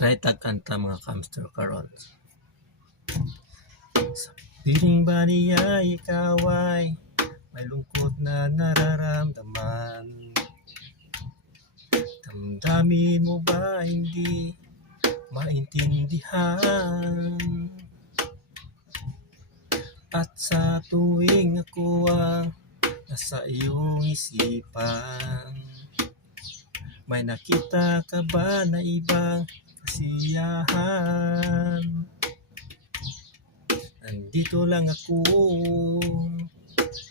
Try kanta mga Kamster karon. Sa piling ba niya ikaw ay may lungkot na nararamdaman? Damdamin mo ba hindi maintindihan? At sa tuwing ako ang nasa iyong isipan, may nakita ka ba na ibang kasiyahan? Nandito lang ako,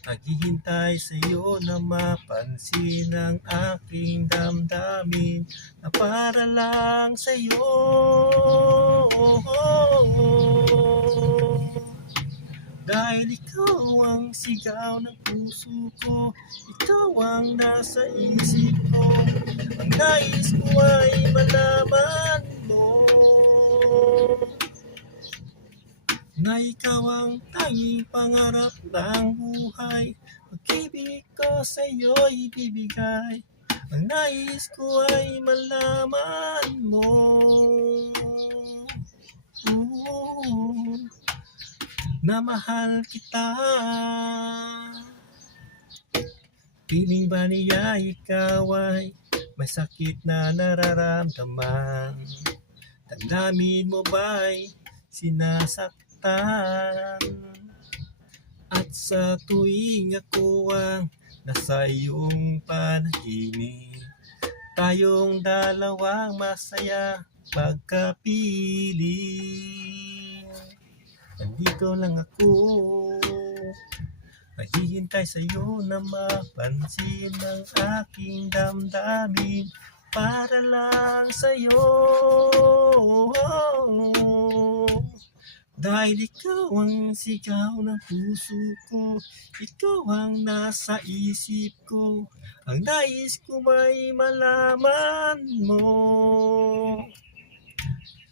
naghihintay sa'yo na mapansin ang aking damdamin na para lang sa'yo. Dahil ikaw ang sigaw ng puso ko, ikaw ang nasa isip ko, ang nais ko ay malaman mo na ikaw ang tanging pangarap ng buhay. Pag-ibig ko sa'yo ibibigay, ang nais ko ay malaman mo. Na mahal kita. Piling ba niya ikaw ay may sakit na nararamdaman? Damdamin mo ba'y sinasaktan? At sa tuwing ako ang nasa iyong panaginip, tayong dalawang masaya magkapiling. Nandito lang ako, naghihintay sa'yo na mapansin ang aking damdamin para lang sa'yo. Dahil ikaw ang sigaw ng puso ko, ikaw ang nasa isip ko, ang nais ko may malaman mo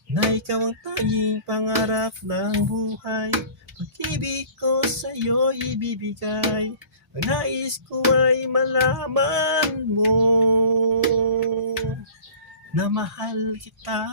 na ikaw ang tanging pangarap ng buhay. Pag-ibig ko sa'yo ibibigay, ang nais ko ay malaman mo na mahal kita.